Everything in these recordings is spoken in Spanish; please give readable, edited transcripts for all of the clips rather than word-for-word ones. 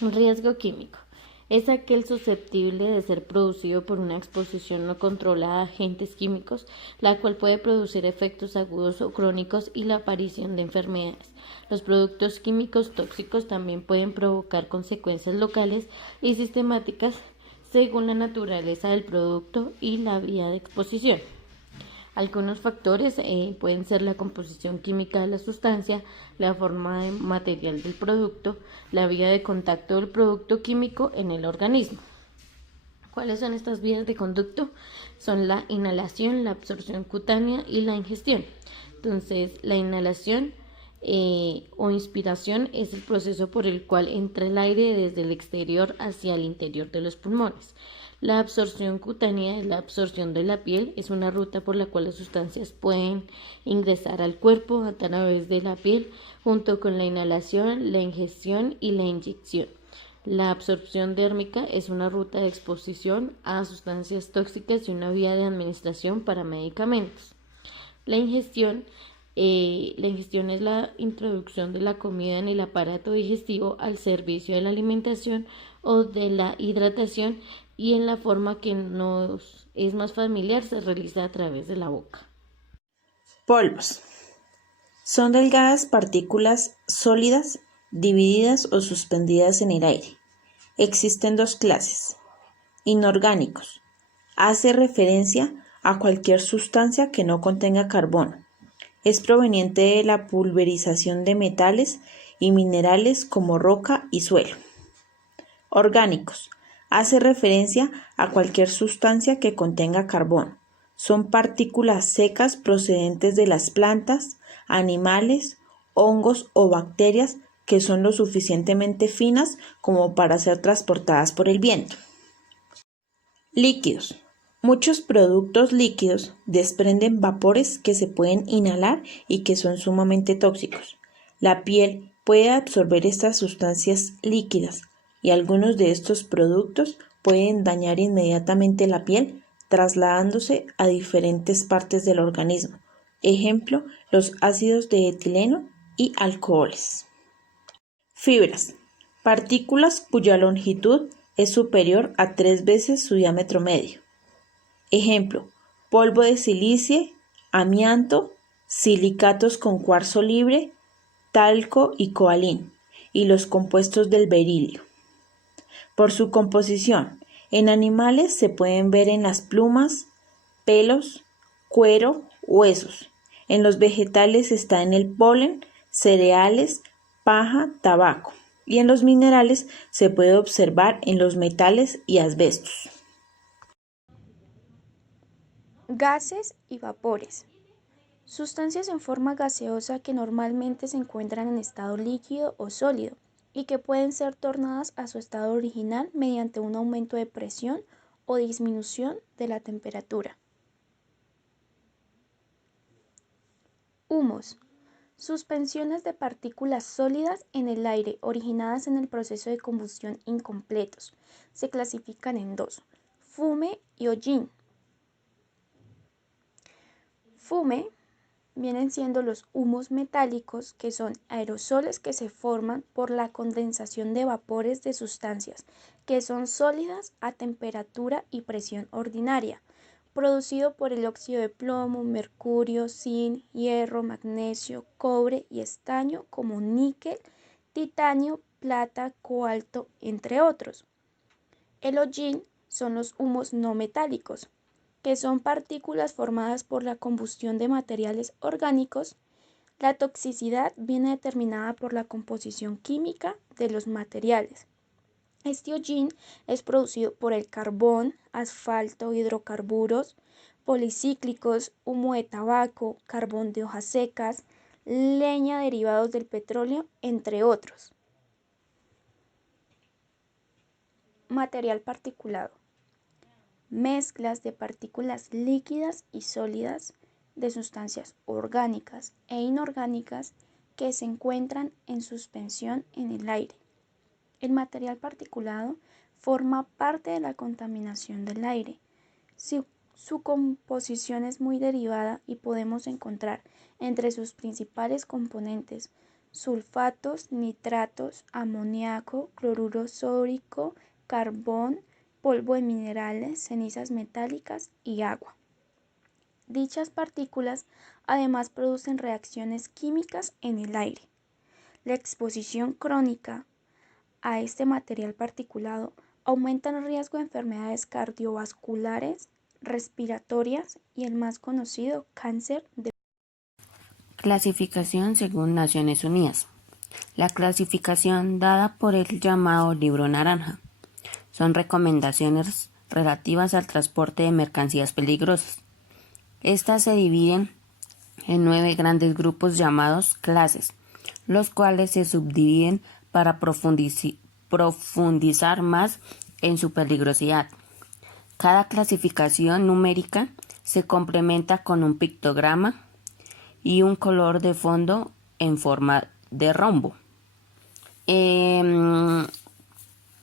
Un riesgo químico es aquel susceptible de ser producido por una exposición no controlada a agentes químicos, la cual puede producir efectos agudos o crónicos y la aparición de enfermedades. Los productos químicos tóxicos también pueden provocar consecuencias locales y sistemáticas según la naturaleza del producto y la vía de exposición. Algunos factores pueden ser la composición química de la sustancia, la forma de material del producto, la vía de contacto del producto químico en el organismo. ¿Cuáles son estas vías de conducto? Son la inhalación, la absorción cutánea y la ingestión. Entonces, la inhalación o inspiración es el proceso por el cual entra el aire desde el exterior hacia el interior de los pulmones. La absorción cutánea es la absorción de la piel, es una ruta por la cual las sustancias pueden ingresar al cuerpo a través de la piel, junto con la inhalación, la ingestión y la inyección. La absorción dérmica es una ruta de exposición a sustancias tóxicas y una vía de administración para medicamentos. La ingestión, la ingestión es la introducción de la comida en el aparato digestivo al servicio de la alimentación o de la hidratación y en la forma que nos es más familiar se realiza a través de la boca. Polvos. Son delgadas partículas sólidas divididas o suspendidas en el aire. Existen dos clases. Inorgánicos. Hace referencia a cualquier sustancia que no contenga carbono. Es proveniente de la pulverización de metales y minerales como roca y suelo. Orgánicos. Hace referencia a cualquier sustancia que contenga carbono. Son partículas secas procedentes de las plantas, animales, hongos o bacterias que son lo suficientemente finas como para ser transportadas por el viento. Líquidos. Muchos productos líquidos desprenden vapores que se pueden inhalar y que son sumamente tóxicos. La piel puede absorber estas sustancias líquidas y algunos de estos productos pueden dañar inmediatamente la piel, trasladándose a diferentes partes del organismo. Ejemplo, los ácidos de etileno y alcoholes. Fibras. Partículas cuya longitud es superior a 3 veces su diámetro medio. Ejemplo, polvo de silicio, amianto, silicatos con cuarzo libre, talco y cobalín, y los compuestos del berilio. Por su composición, en animales se pueden ver en las plumas, pelos, cuero, huesos. En los vegetales está en el polen, cereales, paja, tabaco. Y en los minerales se puede observar en los metales y asbestos. Gases y vapores. Sustancias en forma gaseosa que normalmente se encuentran en estado líquido o sólido y que pueden ser tornadas a su estado original mediante un aumento de presión o disminución de la temperatura. Humos. Suspensiones de partículas sólidas en el aire originadas en el proceso de combustión incompletos. Se clasifican en dos: fume y hollín. Fume vienen siendo los humos metálicos, que son aerosoles que se forman por la condensación de vapores de sustancias que son sólidas a temperatura y presión ordinaria, producido por el óxido de plomo, mercurio, zinc, hierro, magnesio, cobre y estaño como níquel, titanio, plata, cobalto, entre otros. El hollín son los humos no metálicos, que son partículas formadas por la combustión de materiales orgánicos. La toxicidad viene determinada por la composición química de los materiales. Este hollín es producido por el carbón, asfalto, hidrocarburos policíclicos, humo de tabaco, carbón de hojas secas, leña, derivados del petróleo, entre otros. Material particulado. Mezclas de partículas líquidas y sólidas de sustancias orgánicas e inorgánicas que se encuentran en suspensión en el aire. El material particulado forma parte de la contaminación del aire. Su composición es muy derivada y podemos encontrar entre sus principales componentes sulfatos, nitratos, amoníaco, cloruro sódico, carbón, polvo de minerales, cenizas metálicas y agua. Dichas partículas además producen reacciones químicas en el aire. La exposición crónica a este material particulado aumenta el riesgo de enfermedades cardiovasculares, respiratorias y el más conocido cáncer de. Clasificación según Naciones Unidas. La clasificación dada por el llamado Libro Naranja son recomendaciones relativas al transporte de mercancías peligrosas. Estas se dividen en 9 grandes grupos llamados clases, los cuales se subdividen para profundizar más en su peligrosidad. Cada clasificación numérica se complementa con un pictograma y un color de fondo en forma de rombo.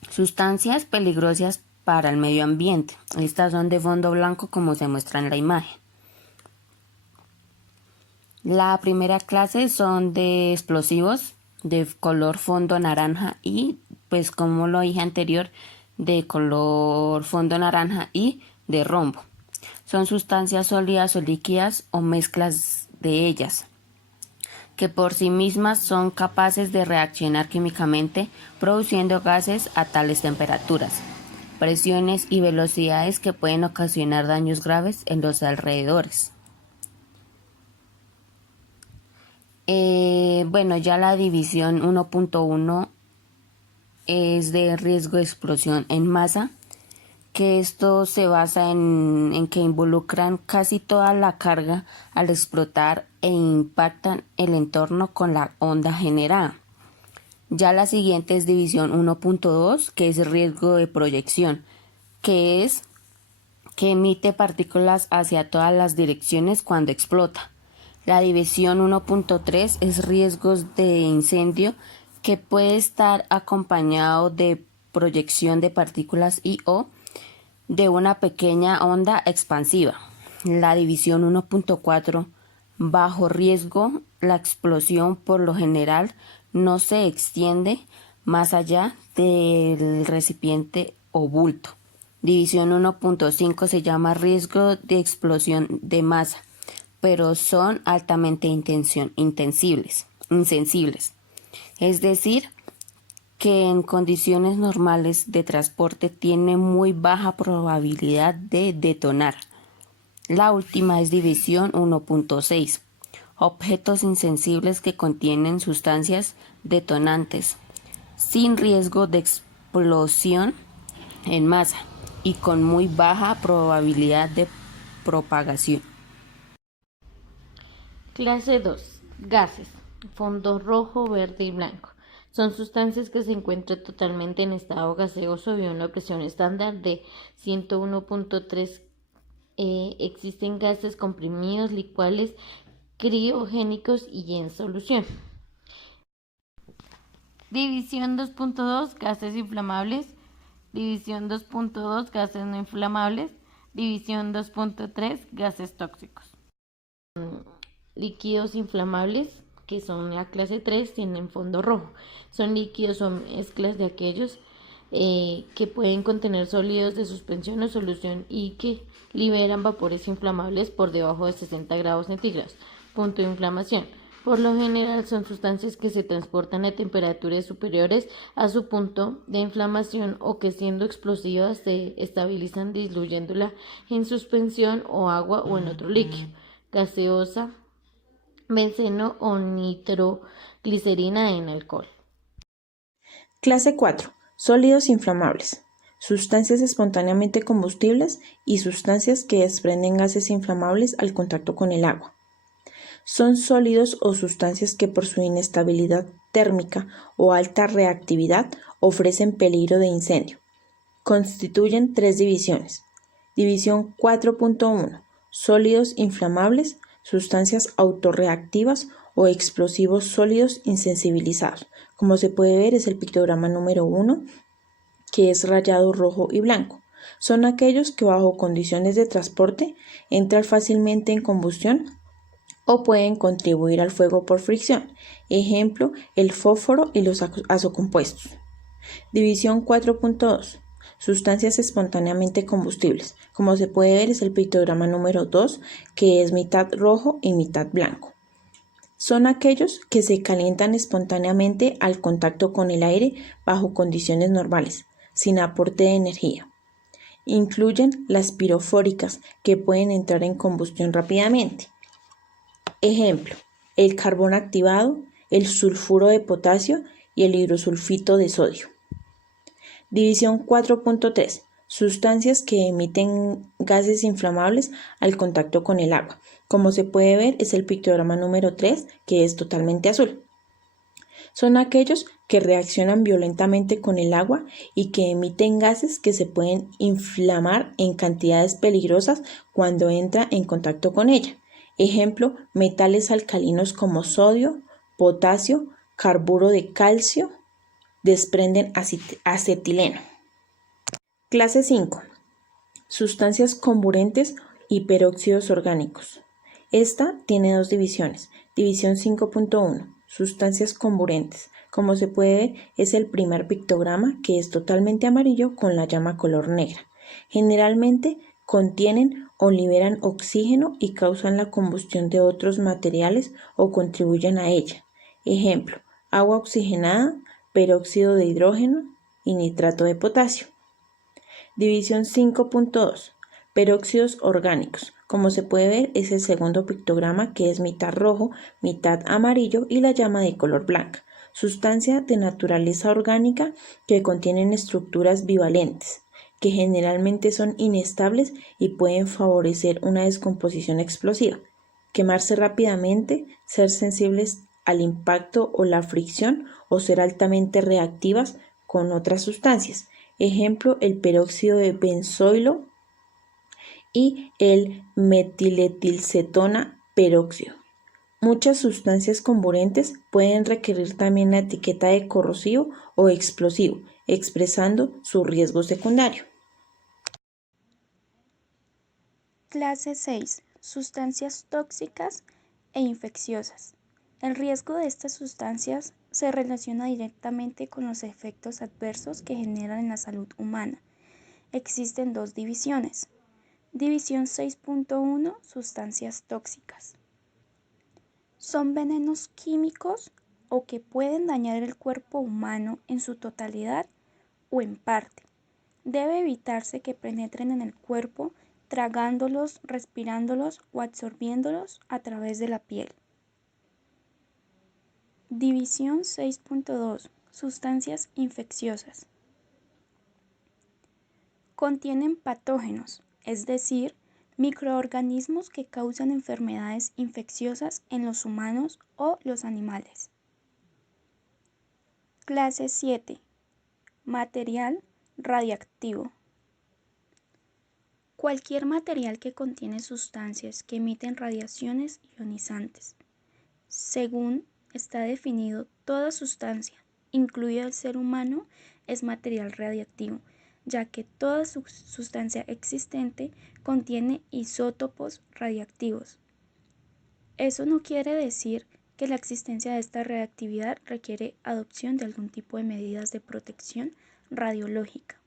Sustancias peligrosas para el medio ambiente. Estas son de fondo blanco como se muestra en la imagen. La primera clase son de explosivos de color fondo naranja y, pues como lo dije anterior, de color fondo naranja y de rombo. Son sustancias sólidas o líquidas o mezclas de ellas, que por sí mismas son capaces de reaccionar químicamente produciendo gases a tales temperaturas, presiones y velocidades que pueden ocasionar daños graves en los alrededores. Ya la división 1.1 es de riesgo de explosión en masa, que esto se basa en que involucran casi toda la carga al explotar e impactan el entorno con la onda generada. Ya la siguiente es división 1.2, que es riesgo de proyección, que emite partículas hacia todas las direcciones cuando explota. La división 1.3 es riesgos de incendio, que puede estar acompañado de proyección de partículas y o de una pequeña onda expansiva. La división 1.4, bajo riesgo, la explosión por lo general no se extiende más allá del recipiente o bulto. División 1.5 se llama riesgo de explosión de masa, pero son altamente insensibles. Es decir, que en condiciones normales de transporte tiene muy baja probabilidad de detonar. La última es división 1.6, objetos insensibles que contienen sustancias detonantes, sin riesgo de explosión en masa y con muy baja probabilidad de propagación. Clase 2. Gases. Fondo rojo, verde y blanco. Son sustancias que se encuentran totalmente en estado gaseoso y a una presión estándar de 101.3. Existen gases comprimidos, licuables, criogénicos y en solución. División 2.2. Gases inflamables. División 2.2. Gases no inflamables. División 2.3. Gases tóxicos. Líquidos inflamables, que son la clase 3, tienen fondo rojo. Son líquidos o mezclas de aquellos que pueden contener sólidos de suspensión o solución y que liberan vapores inflamables por debajo de 60 grados centígrados. Punto de inflamación. Por lo general son sustancias que se transportan a temperaturas superiores a su punto de inflamación o que siendo explosivas se estabilizan diluyéndola en suspensión o agua o en otro líquido, gaseosa, benceno o nitroglicerina en alcohol. Clase 4. Sólidos inflamables. Sustancias espontáneamente combustibles y sustancias que desprenden gases inflamables al contacto con el agua. Son sólidos o sustancias que por su inestabilidad térmica o alta reactividad ofrecen peligro de incendio. Constituyen 3 divisiones. División 4.1. Sólidos inflamables, sustancias autorreactivas o explosivos sólidos insensibilizados. Como se puede ver es el pictograma número 1, que es rayado rojo y blanco. Son aquellos que bajo condiciones de transporte entran fácilmente en combustión o pueden contribuir al fuego por fricción. Ejemplo, el fósforo y los azocompuestos. División 4.2. Sustancias espontáneamente combustibles. Como se puede ver es el pictograma número 2, que es mitad rojo y mitad blanco. Son aquellos que se calientan espontáneamente al contacto con el aire bajo condiciones normales, sin aporte de energía. Incluyen las pirofóricas, que pueden entrar en combustión rápidamente. Ejemplo, el carbón activado, el sulfuro de potasio y el hidrosulfito de sodio. División 4.3. Sustancias que emiten gases inflamables al contacto con el agua. Como se puede ver es el pictograma número 3, que es totalmente azul. Son aquellos que reaccionan violentamente con el agua y que emiten gases que se pueden inflamar en cantidades peligrosas cuando entra en contacto con ella. Ejemplo, metales alcalinos como sodio, potasio, carburo de calcio, desprenden acetileno. Clase 5. Sustancias comburentes y peróxidos orgánicos. Esta tiene dos divisiones. División 5.1. Sustancias comburentes. Como se puede ver, es el primer pictograma, que es totalmente amarillo con la llama color negra. Generalmente contienen o liberan oxígeno y causan la combustión de otros materiales o contribuyen a ella. Ejemplo, agua oxigenada, peróxido de hidrógeno y nitrato de potasio. División 5.2. Peróxidos orgánicos. Como se puede ver es el segundo pictograma, que es mitad rojo, mitad amarillo y la llama de color blanca. Sustancia de naturaleza orgánica que contienen estructuras bivalentes, que generalmente son inestables y pueden favorecer una descomposición explosiva, quemarse rápidamente, ser sensibles al impacto o la fricción o ser altamente reactivas con otras sustancias. Ejemplo, el peróxido de benzoilo y el metiletilcetona peróxido. Muchas sustancias comburentes pueden requerir también la etiqueta de corrosivo o explosivo, expresando su riesgo secundario. Clase 6. Sustancias tóxicas e infecciosas. El riesgo de estas sustancias se relaciona directamente con los efectos adversos que generan en la salud humana. Existen dos divisiones. División 6.1. Sustancias tóxicas. Son venenos químicos o que pueden dañar el cuerpo humano en su totalidad o en parte. Debe evitarse que penetren en el cuerpo tragándolos, respirándolos o absorbiéndolos a través de la piel. División 6.2. Sustancias infecciosas. Contienen patógenos, es decir, microorganismos que causan enfermedades infecciosas en los humanos o los animales. Clase 7. Material radiactivo. Cualquier material que contiene sustancias que emiten radiaciones ionizantes. Según está definido, toda sustancia, incluido el ser humano, es material radiactivo, ya que toda sustancia existente contiene isótopos radiactivos. Eso no quiere decir que la existencia de esta radiactividad requiere adopción de algún tipo de medidas de protección radiológica,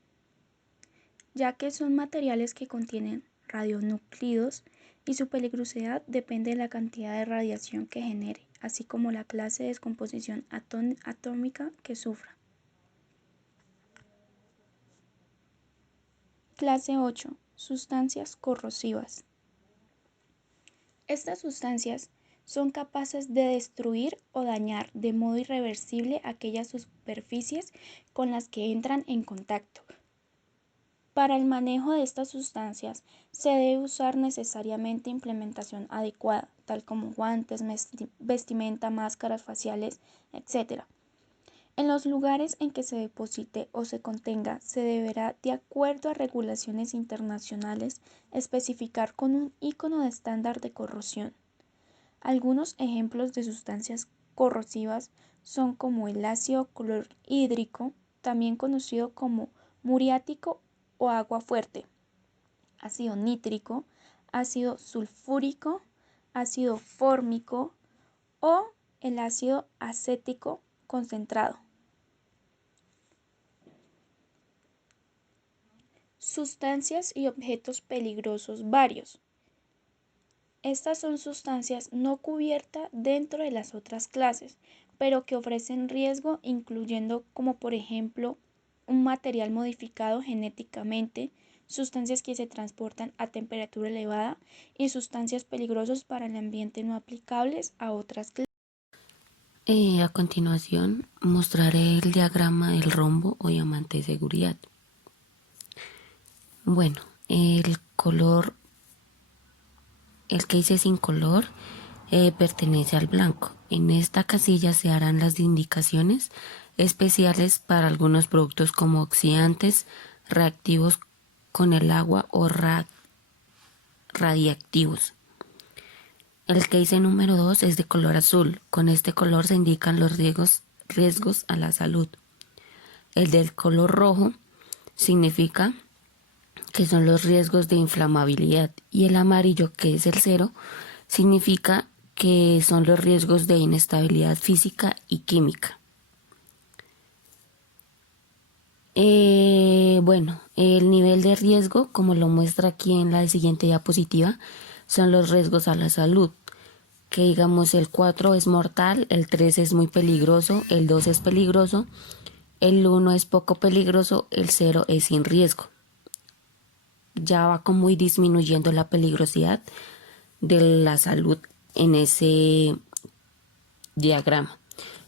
ya que son materiales que contienen radionúclidos y su peligrosidad depende de la cantidad de radiación que genere, así como la clase de descomposición atómica que sufra. Clase 8. Sustancias corrosivas. Estas sustancias son capaces de destruir o dañar de modo irreversible aquellas superficies con las que entran en contacto. Para el manejo de estas sustancias se debe usar necesariamente implementación adecuada, tal como guantes, vestimenta, máscaras faciales, etc. En los lugares en que se deposite o se contenga, se deberá, de acuerdo a regulaciones internacionales, especificar con un icono de estándar de corrosión. Algunos ejemplos de sustancias corrosivas son como el ácido clorhídrico, también conocido como muriático o agua fuerte, ácido nítrico, ácido sulfúrico, ácido fórmico o el ácido acético concentrado. Sustancias y objetos peligrosos varios. Estas son sustancias no cubiertas dentro de las otras clases, pero que ofrecen riesgo, incluyendo como por ejemplo un material modificado genéticamente, sustancias que se transportan a temperatura elevada y sustancias peligrosas para el ambiente no aplicables a otras clases. A continuación mostraré el diagrama del rombo o diamante de seguridad. Bueno, el que hice sin color pertenece al blanco. En esta casilla se harán las indicaciones especiales para algunos productos como oxidantes, reactivos con el agua o radiactivos. El que hice número 2 es de color azul. Con este color se indican los riesgos a la salud. El del color rojo significa que son los riesgos de inflamabilidad, y el amarillo, que es el 0, significa que son los riesgos de inestabilidad física y química. Bueno, el nivel de riesgo, como lo muestra aquí en la siguiente diapositiva, son los riesgos a la salud, que digamos el 4 es mortal, el 3 es muy peligroso, el 2 es peligroso, el 1 es poco peligroso, el 0 es sin riesgo. Ya va como disminuyendo la peligrosidad de la salud en ese diagrama.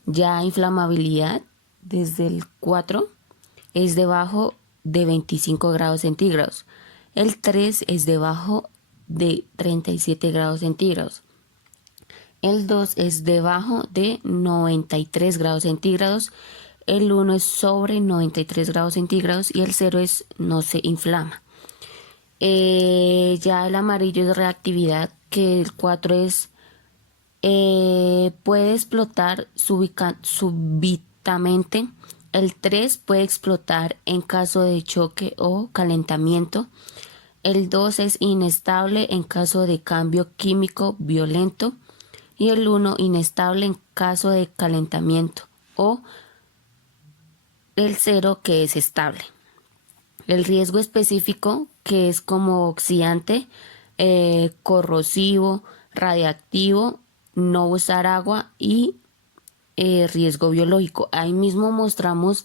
Ya inflamabilidad desde el 4 es debajo de 25 grados centígrados. El 3 es debajo de 37 grados centígrados. El 2 es debajo de 93 grados centígrados. El 1 es sobre 93 grados centígrados y el 0 es no se inflama. Ya el amarillo es reactividad, que el 4 es puede explotar súbitamente. El 3 puede explotar en caso de choque o calentamiento. El 2 es inestable en caso de cambio químico violento. Y el 1 inestable en caso de calentamiento. O el 0, que es estable. El riesgo específico, que es como oxidante, corrosivo, radiactivo, no usar agua y riesgo biológico. Ahí mismo mostramos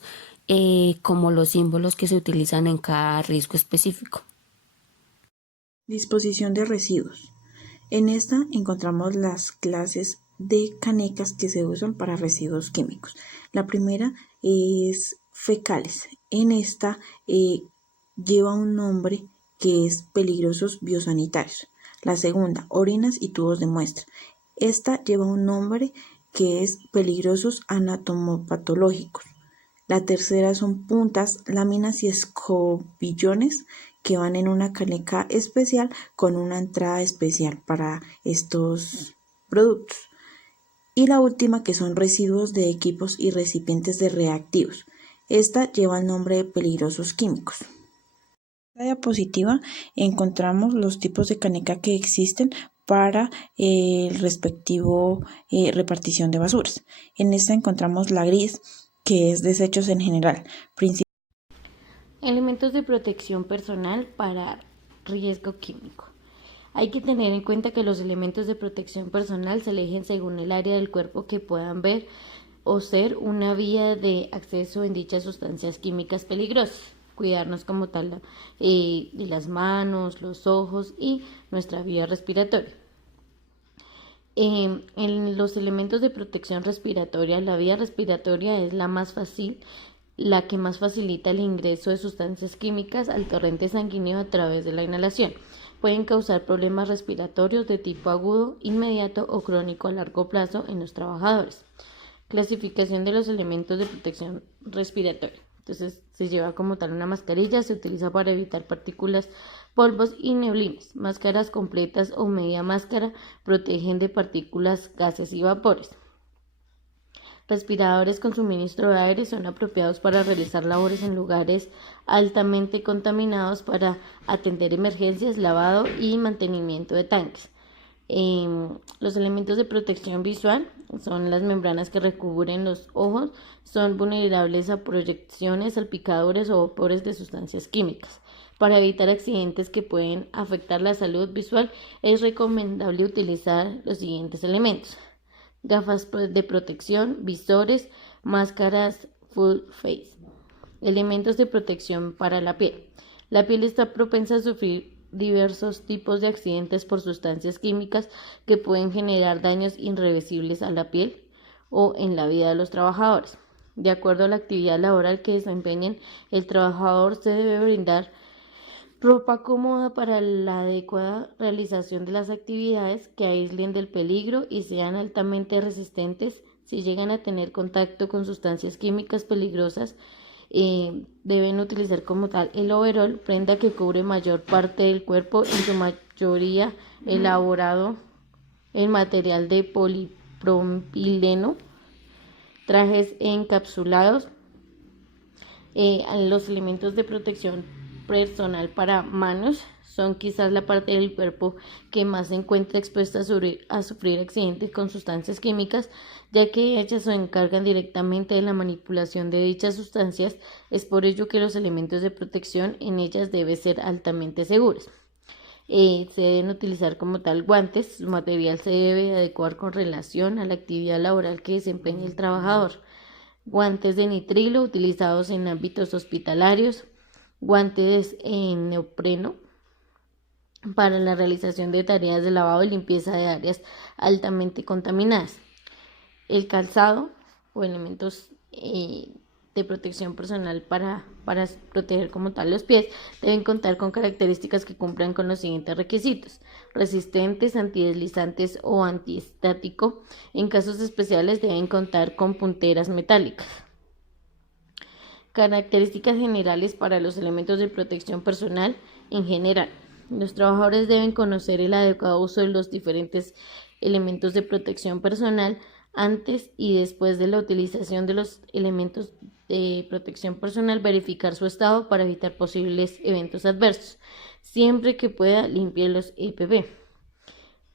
como los símbolos que se utilizan en cada riesgo específico. Disposición de residuos. En esta encontramos las clases de canecas que se usan para residuos químicos. La primera es fecales. En esta lleva un nombre que es peligrosos biosanitarios. La segunda, orinas y tubos de muestra. Esta lleva un nombre que es peligrosos anatomopatológicos. La tercera son puntas, láminas y escobillones que van en una caneca especial con una entrada especial para estos productos. Y la última, que son residuos de equipos y recipientes de reactivos. Esta lleva el nombre de peligrosos químicos. En la diapositiva encontramos los tipos de caneca que existen para el respectivo repartición de basuras. En esta encontramos la gris, que es desechos en general. Elementos de protección personal para riesgo químico. Hay que tener en cuenta que los elementos de protección personal se eligen según el área del cuerpo que puedan ver o ser una vía de acceso en dichas sustancias químicas peligrosas. Cuidarnos como tal de las manos, los ojos y nuestra vía respiratoria. En los elementos de protección respiratoria, la vía respiratoria es la que más facilita el ingreso de sustancias químicas al torrente sanguíneo a través de la inhalación. Pueden causar problemas respiratorios de tipo agudo, inmediato o crónico a largo plazo en los trabajadores. Clasificación de los elementos de protección respiratoria. Entonces se lleva como tal una mascarilla, se utiliza para evitar partículas, polvos y neblinas. Máscaras completas o media máscara protegen de partículas, gases y vapores. Respiradores con suministro de aire son apropiados para realizar labores en lugares altamente contaminados para atender emergencias, lavado y mantenimiento de tanques. Los elementos de protección visual son las membranas que recubren los ojos, son vulnerables a proyecciones, salpicadores o vapores de sustancias químicas. Para evitar accidentes que pueden afectar la salud visual, es recomendable utilizar los siguientes elementos: gafas de protección, visores, máscaras full face. Elementos de protección para la piel. La piel está propensa a sufrir diversos tipos de accidentes por sustancias químicas que pueden generar daños irreversibles a la piel o en la vida de los trabajadores. De acuerdo a la actividad laboral que desempeñen, el trabajador se debe brindar ropa cómoda para la adecuada realización de las actividades, que aíslen del peligro y sean altamente resistentes si llegan a tener contacto con sustancias químicas peligrosas. Deben utilizar como tal el overol, prenda que cubre mayor parte del cuerpo, en su mayoría elaborado en material de polipropileno, trajes encapsulados. Los elementos de protección personal para manos son quizás la parte del cuerpo que más se encuentra expuesta a sufrir accidentes con sustancias químicas, ya que ellas se encargan directamente de la manipulación de dichas sustancias. Es por ello que los elementos de protección en ellas deben ser altamente seguros. Se deben utilizar como tal guantes. Su material se debe adecuar con relación a la actividad laboral que desempeña el trabajador. Guantes de nitrilo utilizados en ámbitos hospitalarios. Guantes en neopreno para la realización de tareas de lavado y limpieza de áreas altamente contaminadas. El calzado o elementos de protección personal para proteger como tal los pies deben contar con características que cumplan con los siguientes requisitos: resistentes, antideslizantes o antiestático. En casos especiales deben contar con punteras metálicas. Características generales para los elementos de protección personal en general. Los trabajadores deben conocer el adecuado uso de los diferentes elementos de protección personal antes y después de la utilización de los elementos de protección personal, verificar su estado para evitar posibles eventos adversos. Siempre que pueda, limpie los EPP.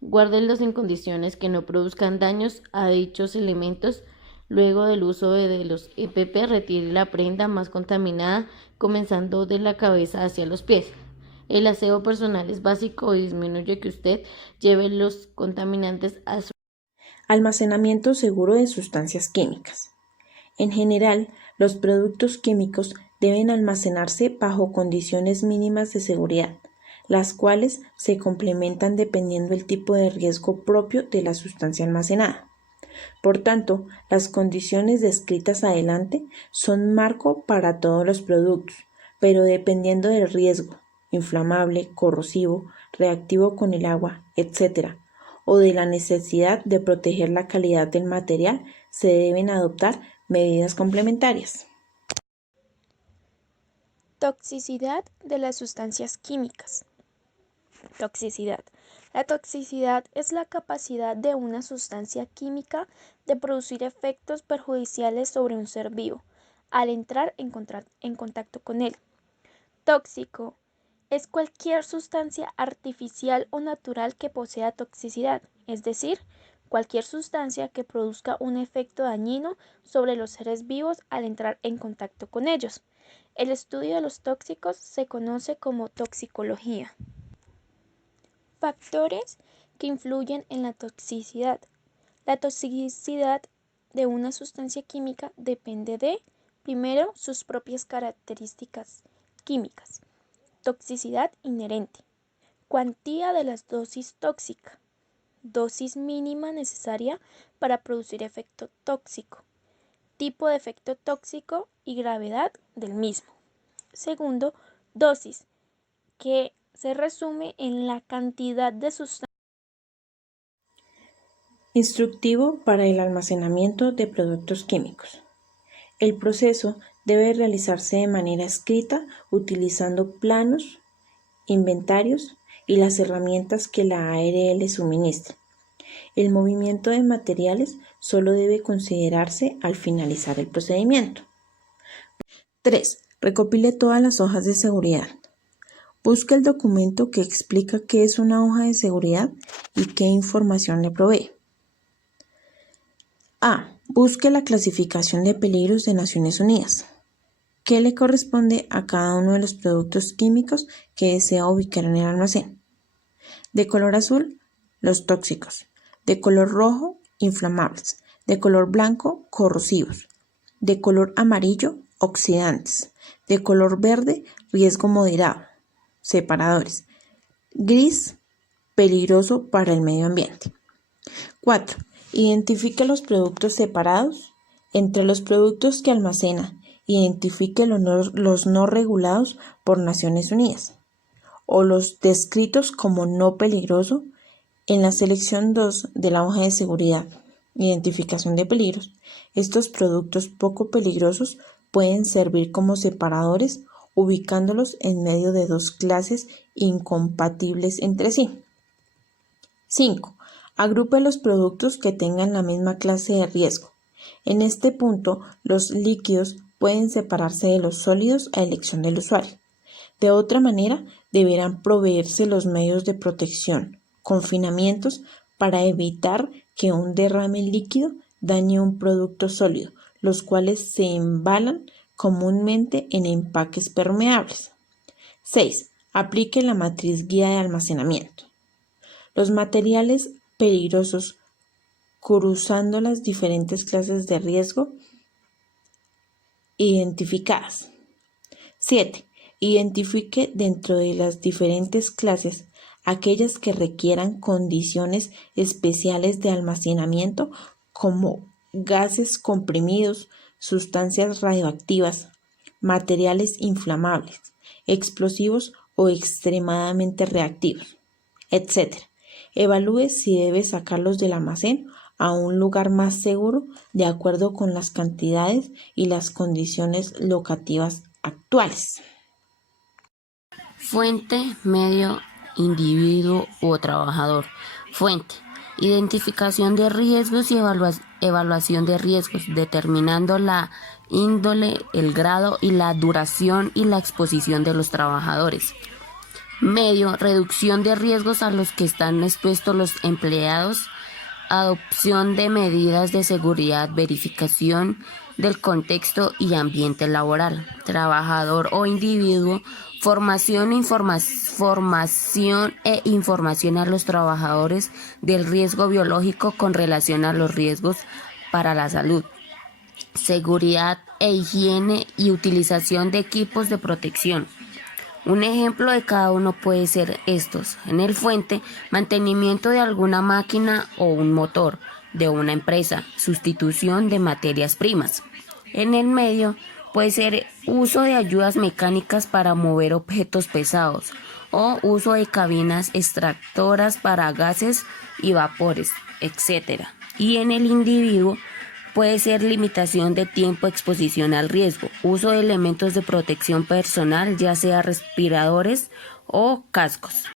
Guárdenlos en condiciones que no produzcan daños a dichos elementos. Luego del uso de los EPP, retire la prenda más contaminada, comenzando de la cabeza hacia los pies. El aseo personal es básico y disminuye que usted lleve los contaminantes a su Almacenamiento seguro de sustancias químicas. En general, los productos químicos deben almacenarse bajo condiciones mínimas de seguridad, las cuales se complementan dependiendo del tipo de riesgo propio de la sustancia almacenada. Por tanto, las condiciones descritas adelante son marco para todos los productos, pero dependiendo del riesgo, inflamable, corrosivo, reactivo con el agua, etc., o de la necesidad de proteger la calidad del material, se deben adoptar medidas complementarias. Toxicidad de las sustancias químicas. Toxicidad. La toxicidad es la capacidad de una sustancia química de producir efectos perjudiciales sobre un ser vivo al entrar en contacto con él. Tóxico es cualquier sustancia artificial o natural que posea toxicidad, es decir, cualquier sustancia que produzca un efecto dañino sobre los seres vivos al entrar en contacto con ellos. El estudio de los tóxicos se conoce como toxicología. Factores que influyen en la toxicidad. La toxicidad de una sustancia química depende de, primero, sus propias características químicas. Toxicidad inherente. Cuantía de la dosis tóxica. Dosis mínima necesaria para producir efecto tóxico. Tipo de efecto tóxico y gravedad del mismo. Segundo, dosis, que se resume en la cantidad de sustancia. Instructivo para el almacenamiento de productos químicos. El proceso debe realizarse de manera escrita utilizando planos, inventarios y las herramientas que la ARL suministra. El movimiento de materiales solo debe considerarse al finalizar el procedimiento. 3. Recopile todas las hojas de seguridad. Busque el documento que explica qué es una hoja de seguridad y qué información le provee. A. Busque la clasificación de peligros de Naciones Unidas. ¿Qué le corresponde a cada uno de los productos químicos que desea ubicar en el almacén? De color azul, los tóxicos. De color rojo, inflamables. De color blanco, corrosivos. De color amarillo, oxidantes. De color verde, riesgo moderado, separadores. Gris, peligroso para el medio ambiente. 4. Identifique los productos separados. Entre los productos que almacena, identifique los no regulados por Naciones Unidas o los descritos como no peligroso. En la selección 2 de la hoja de seguridad, identificación de peligros, estos productos poco peligrosos pueden servir como separadores ubicándolos en medio de dos clases incompatibles entre sí. 5. Agrupe los productos que tengan la misma clase de riesgo. En este punto, los líquidos pueden separarse de los sólidos a elección del usuario. De otra manera, deberán proveerse los medios de protección, confinamientos, para evitar que un derrame líquido dañe un producto sólido, los cuales se embalan comúnmente en empaques permeables. 6. Aplique la matriz guía de almacenamiento. Los materiales peligrosos cruzando las diferentes clases de riesgo identificadas. 7. Identifique dentro de las diferentes clases aquellas que requieran condiciones especiales de almacenamiento como gases comprimidos, sustancias radioactivas, materiales inflamables, explosivos o extremadamente reactivos, etc. Evalúe si debe sacarlos del almacén a un lugar más seguro de acuerdo con las cantidades y las condiciones locativas actuales. Fuente, medio, individuo o trabajador. Fuente. Identificación de riesgos y evaluación de riesgos, determinando la índole, el grado y la duración y la exposición de los trabajadores. Medio. Reducción de riesgos a los que están expuestos los empleados. Adopción de medidas de seguridad, verificación del contexto y ambiente laboral. Trabajador o individuo, formación e información a los trabajadores del riesgo biológico con relación a los riesgos para la salud. Seguridad e higiene y utilización de equipos de protección. Un ejemplo de cada uno puede ser estos. En el fuente, mantenimiento de alguna máquina o un motor de una empresa, sustitución de materias primas. En el medio, puede ser uso de ayudas mecánicas para mover objetos pesados o uso de cabinas extractoras para gases y vapores, etc. Y en el individuo, puede ser limitación de tiempo, exposición al riesgo, uso de elementos de protección personal, ya sea respiradores o cascos.